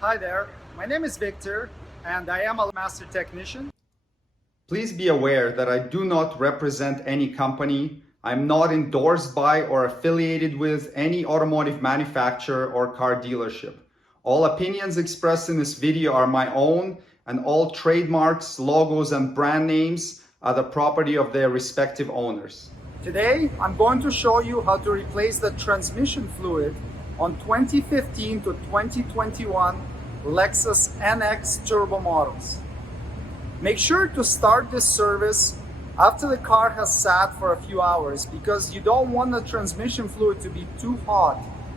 Hi there, my name is Victor and I am a master technician. Please be aware that I do not represent any company. I'm not endorsed by or affiliated with any automotive manufacturer or car dealership. All opinions expressed in this video are my own, and all trademarks, logos, and brand names are the property of their respective owners. Today I'm going to show you how to replace the transmission fluid on 2015 to 2021 Lexus NX turbo models. Make sure to start this service after the car has sat for a few hours, because you don't want the transmission fluid to be too hot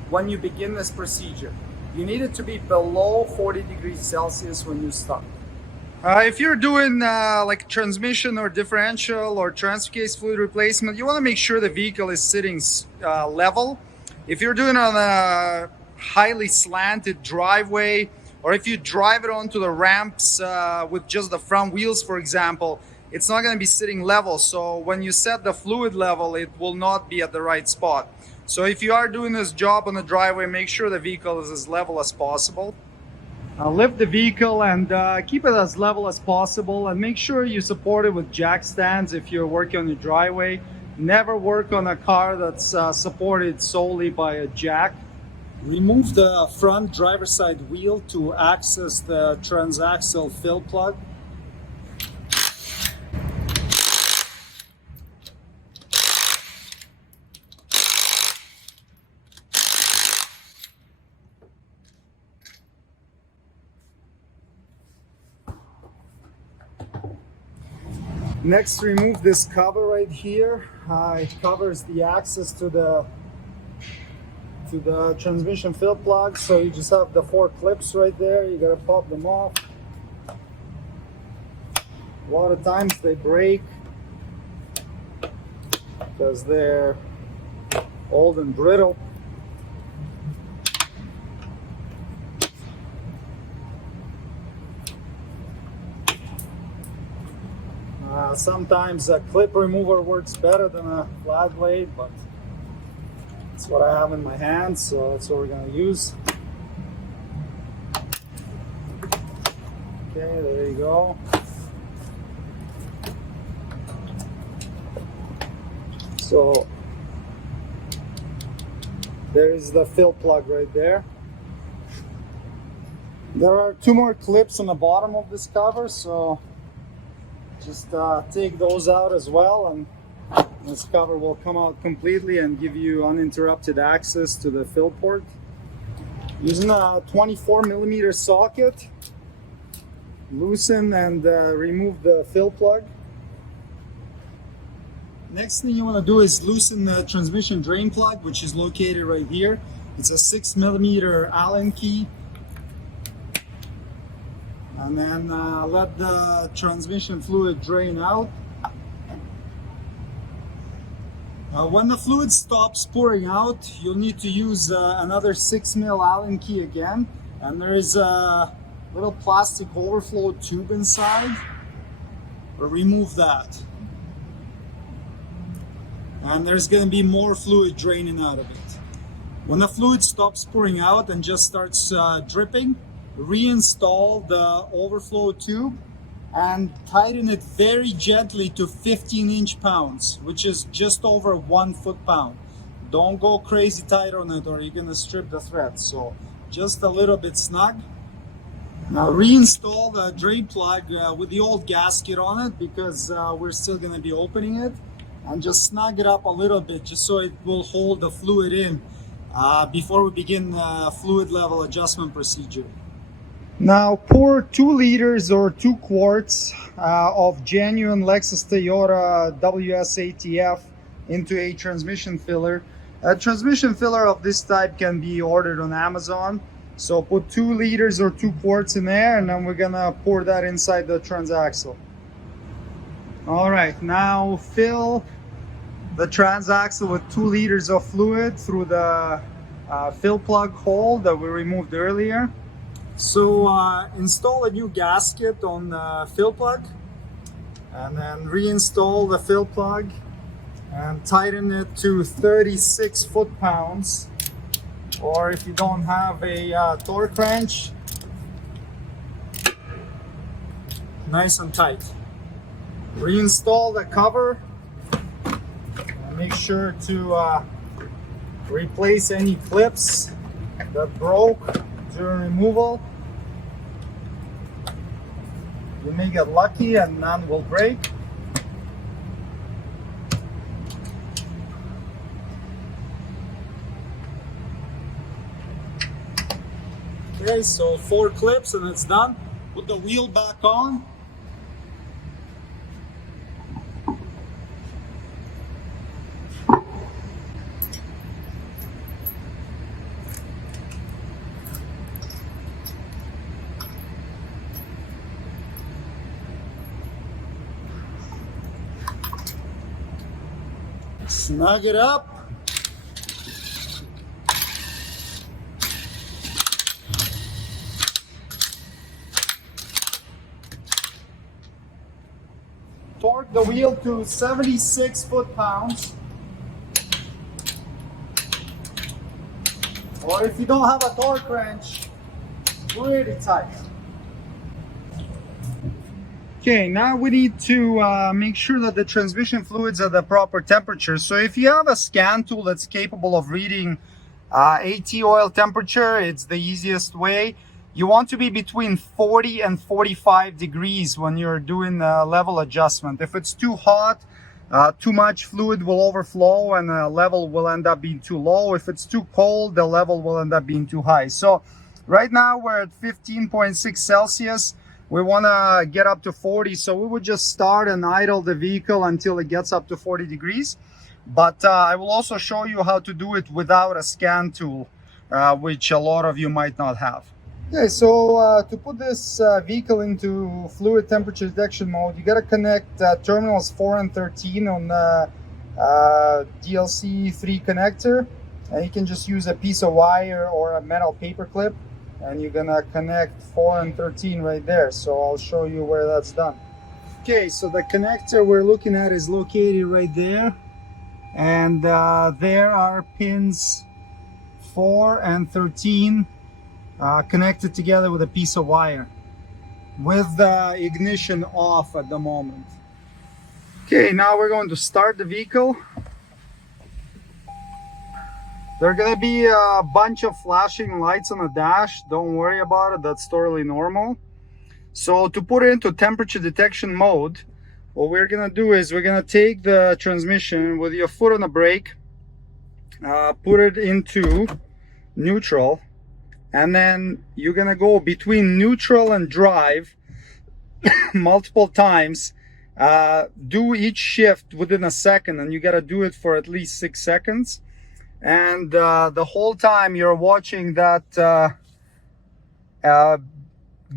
when you begin this procedure. You need it to be below 40 degrees Celsius when you start. If you're doing like transmission or differential or transfer case fluid replacement, you want to make sure the vehicle is sitting level. If you're doing on a highly slanted driveway, or if you drive it onto the ramps with just the front wheels, for example, it's not going to be sitting level. So when you set the fluid level, it will not be at the right spot. So if you are doing this job on the driveway, make sure the vehicle is as level as possible. Lift the vehicle and keep it as level as possible, and make sure you support it with jack stands if you're working on the driveway. Never work on a car that's supported solely by a jack. Remove the front driver's side wheel to access the transaxle fill plug. Next, remove this cover right here. It covers the access to the transmission fill plug. So you just have the 4 clips right there. You gotta pop them off. A lot of times they break because they're old and brittle. Sometimes a clip remover works better than a flat blade, but that's what I have in my hand, so that's what we're going to use. Okay, there you go. So there's the fill plug right there. There are 2 more clips on the bottom of this cover, so just take those out as well, and this cover will come out completely and give you uninterrupted access to the fill port. Using a 24mm socket, loosen and remove the fill plug. Next thing you want to do is loosen the transmission drain plug, which is located right here. It's a 6mm Allen key. And then let the transmission fluid drain out. When the fluid stops pouring out, you'll need to use another 6mm Allen key again. And there is a little plastic overflow tube inside. Remove that. And there's going to be more fluid draining out of it. When the fluid stops pouring out and just starts dripping, reinstall the overflow tube and tighten it very gently to 15 inch-pounds, which is just over 1 foot-pound. Don't go crazy tight on it or you're gonna strip the thread, so just a little bit snug. Now reinstall the drain plug with the old gasket on it, because we're still gonna be opening it, and just snug it up a little bit just so it will hold the fluid in before we begin the fluid level adjustment procedure. Now pour 2 liters or 2 quarts of genuine Lexus Toyota WS-ATF into a transmission filler. A transmission filler of this type can be ordered on Amazon. So put 2 liters or 2 quarts in there, and then we're gonna pour that inside the transaxle. All right, now fill the transaxle with 2 liters of fluid through the fill plug hole that we removed earlier. So install a new gasket on the fill plug, and then reinstall the fill plug and tighten it to 36 foot-pounds. Or if you don't have a torque wrench, nice and tight. Reinstall the cover. And make sure to replace any clips that broke during removal. You may get lucky and none will break. Okay, so 4 clips and it's done. Put the wheel back on. Snug it up. Torque the wheel to 76 foot-pounds. Or if you don't have a torque wrench, pretty tight. Okay, now we need to make sure that the transmission fluids are the proper temperature. So if you have a scan tool that's capable of reading AT oil temperature, it's the easiest way. You want to be between 40 and 45 degrees when you're doing the level adjustment. If it's too hot, too much fluid will overflow and the level will end up being too low. If it's too cold, the level will end up being too high. So right now we're at 15.6 Celsius. We want to get up to 40, so we would just start and idle the vehicle until it gets up to 40 degrees. But I will also show you how to do it without a scan tool, which a lot of you might not have. Okay, so to put this vehicle into fluid temperature detection mode, you got to connect terminals 4 and 13 on the DLC 3 connector. And you can just use a piece of wire or a metal paper clip. And you're gonna connect 4 and 13 right there. So I'll show you where that's done. Okay, so the connector we're looking at is located right there. And there are pins 4 and 13 connected together with a piece of wire with the ignition off at the moment. Okay, now we're going to start the vehicle. There are going to be a bunch of flashing lights on the dash. Don't worry about it, that's totally normal. So to put it into temperature detection mode, what we're going to do is we're going to take the transmission with your foot on the brake, put it into neutral, and then you're going to go between neutral and drive multiple times. Do each shift within a second, and you got to do it for at least 6 seconds. And the whole time you're watching that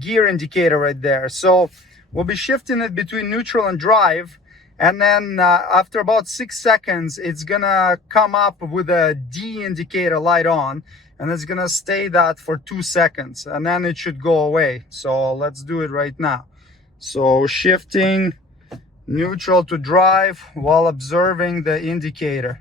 gear indicator right there. So we'll be shifting it between neutral and drive, and then after about 6 seconds it's gonna come up with a D indicator light on, and it's gonna stay that for 2 seconds, and then it should go away. So let's do it right now. So shifting neutral to drive while observing the indicator.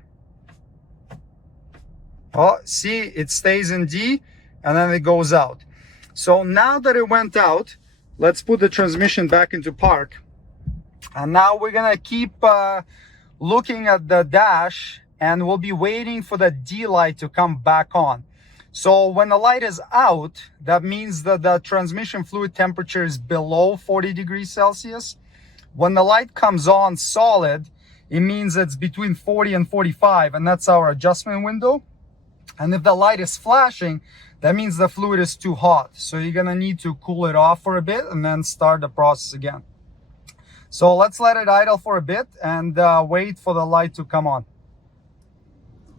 Oh, see, it stays in D and then it goes out. So now that it went out, let's put the transmission back into park. And now we're gonna keep looking at the dash, and we'll be waiting for the D light to come back on. So when the light is out, that means that the transmission fluid temperature is below 40 degrees Celsius. When the light comes on solid, it means it's between 40 and 45, and that's our adjustment window. And if the light is flashing, that means the fluid is too hot. So you're gonna need to cool it off for a bit and then start the process again. So let's let it idle for a bit and wait for the light to come on.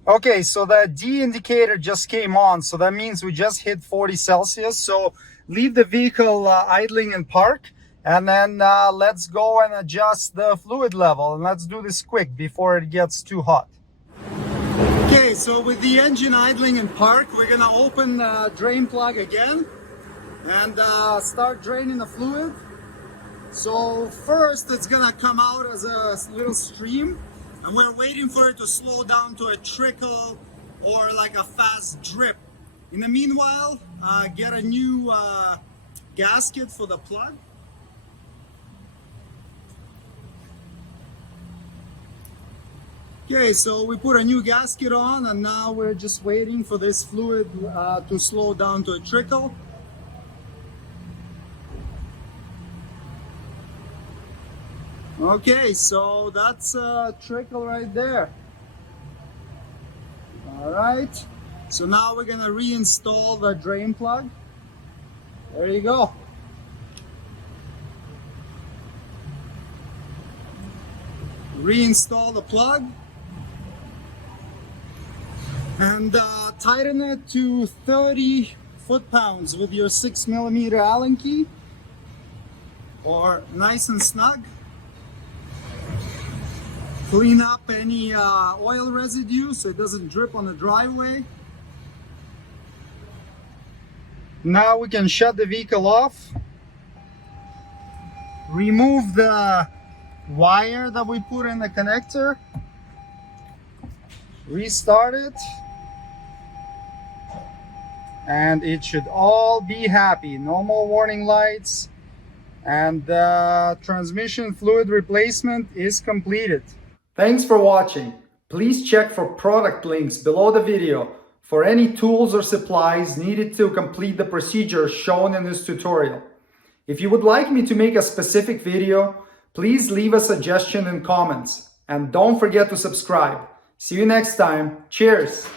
Okay, so the D indicator just came on. So that means we just hit 40 Celsius. So leave the vehicle idling in park, and then let's go and adjust the fluid level. And let's do this quick before it gets too hot. Okay, so with the engine idling in park, we're gonna open the drain plug again and start draining the fluid. So first it's gonna come out as a little stream, and we're waiting for it to slow down to a trickle or like a fast drip. In the meanwhile, get a new gasket for the plug. Okay, so we put a new gasket on, and now we're just waiting for this fluid to slow down to a trickle. Okay, so that's a trickle right there. All right, so now we're gonna reinstall the drain plug. There you go. Reinstall the plug and tighten it to 30 foot-pounds with your 6mm Allen key, or nice and snug. Clean up any oil residue so it doesn't drip on the driveway. Now we can shut the vehicle off. Remove the wire that we put in the connector. Restart it. And it should all be happy. No more warning lights. And the transmission fluid replacement is completed. Thanks for watching. Please check for product links below the video for any tools or supplies needed to complete the procedure shown in this tutorial. If you would like me to make a specific video, please leave a suggestion in comments. And don't forget to subscribe. See you next time. Cheers!